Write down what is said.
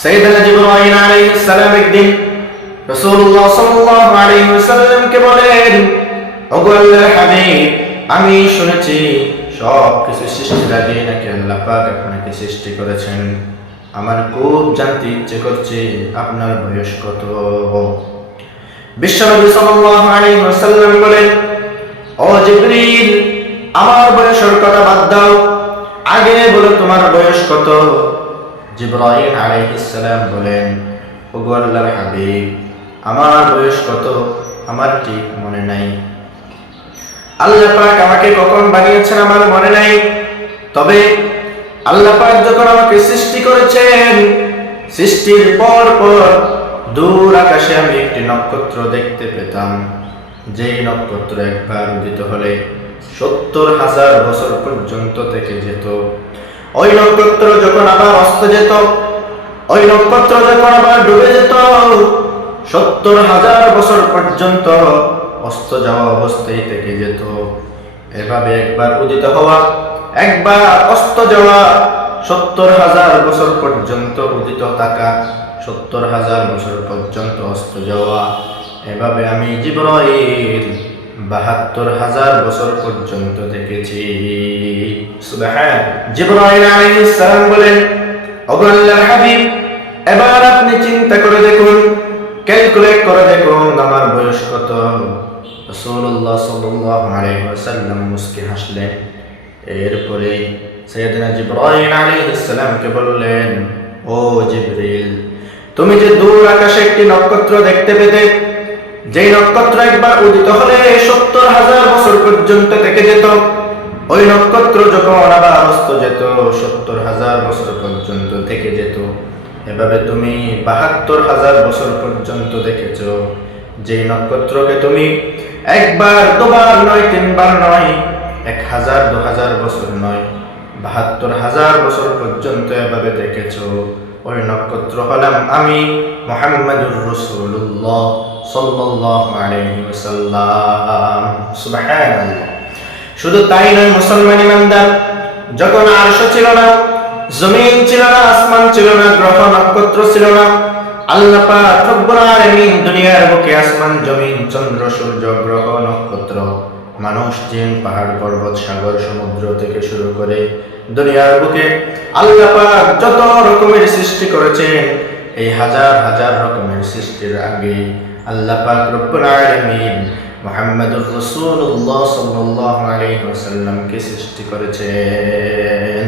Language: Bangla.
সাইয়েদনা জিবরাইল আলাইহিস সালাম একদিন রাসূলুল্লাহ সাল্লাল্লাহু আলাইহি ওয়াসাল্লামকে বলেন, ওগো আল্লাহর হাবিব, আমি শুনেছি সব কিছু সৃষ্টির আগে নাকি আল্লাহ পাক আপনাকে সৃষ্টি করেছেন। আমার খুব জানতে ইচ্ছে করছে আপনার বয়স কত। বিশ্বনবী সাল্লাল্লাহু আলাইহি ওয়াসাল্লাম বলেন, ও জিবরিল, আমার বয়সের কথা বাদ দাও, আগে বলো তোমার বয়স কত। জিবরাইল আলাইহিস সালাম বলেন, ওগো আল্লাহর হাবিব, আমার বয়স কত আমার ঠিক মনে নাই। আল্লাহ পাক আমাকে কখন বানিয়েছেন আমার মনে নাই, তবে আল্লাহ পাক যখন আমাকে সৃষ্টি করেছেন, সৃষ্টির পর দূর আকাশে আমি একটি নক্ষত্র দেখতে পেতাম, যেই নক্ষত্র একবার উদিত হলে ৭০,০০০ বছর পর্যন্ত থেকে যেত। ওই নক্ষত্র যখন আবার অস্ত যেত, ওই নক্ষত্র যখন আবার ডুবে যেত, ৭০,০০০ বছর পর্যন্ত অস্ত যাওয়া অবস্থায় থেকে যেত। এভাবে একবার উদিত হওয়া, একবার অস্ত যাওয়া, ৭০,০০০ বছর পর্যন্ত উদিত থাকা, ৭০,০০০ বছর পর্যন্ত অস্ত যাওয়া, এভাবে আমি জিবরাইল ৭২,০০০ বছর পর্যন্ত দেখেছি। সুবহান। জিবরাইল আলাইহিস সালাম বলেন, ওগো আল্লাহর হাবিব, এবার আপনি চিন্তা করে দেখুন, ক্যালকুলেট করে দেখুন আমার বয়স কত। রাসূলুল্লাহ সাল্লাল্লাহু আলাইহি ওয়াসাল্লাম মুস্কি হাসলেন। এরপরে সাইয়েদনা জিবরাইল আলাইহিস সালামকে বললেন, ও জিবরিল, তুমি যে দূর আকাশে একটি নক্ষত্র দেখতে পেতে, যেই নক্ষত্র একবার উদিত হলে ৭০,০০০ বছর পর্যন্ত থেকে যেত, ওই নক্ষত্র যখন আবার অস্ত যেত ৭০,০০০ বছর পর্যন্ত থেকে যেত। এভাবে তুমি ৭২,০০০ বছর পর্যন্ত দেখেছ। যেই নক্ষত্রকে তুমি একবার, দুবার নয়, তিনবার নয়, ১,০০০, ২,০০০ বছর নয়, ৭২,০০০ বছর পর্যন্ত এভাবে দেখেছ, ওই নক্ষত্র হলাম আমি, মুহাম্মাদুর রাসূলুল্লাহ সাল্লাল্লাহু আলাইহি ওয়াসাল্লাম। সুবহানাল্লাহ। শুধু তাই নয় মুসলমান ইমানদার, যখন আরশ ছিল না, জমিন ছিল না, আসমান ছিল না, গ্রহ নক্ষত্র ছিল না, আল্লাহ পাক রব্বুল আলামিন দুনিয়ার বুকে আসমান, জমিন, চন্দ্র, সূর্য, গ্রহ, নক্ষত্র, মানুষ, জিন, পাহাড়, পর্বত, সাগর, সমুদ্র থেকে শুরু করে দুনিয়ার বুকে আল্লাহ পাক যত রকমের সৃষ্টি করেছেন, এই হাজার হাজার রকমের সৃষ্টির আগে আল্লাহ পাক রব্বুল আলামিন মুহাম্মাদুর রাসূলুল্লাহ সাল্লাল্লাহু আলাইহি ওয়াসাল্লামকে সৃষ্টি করেছেন।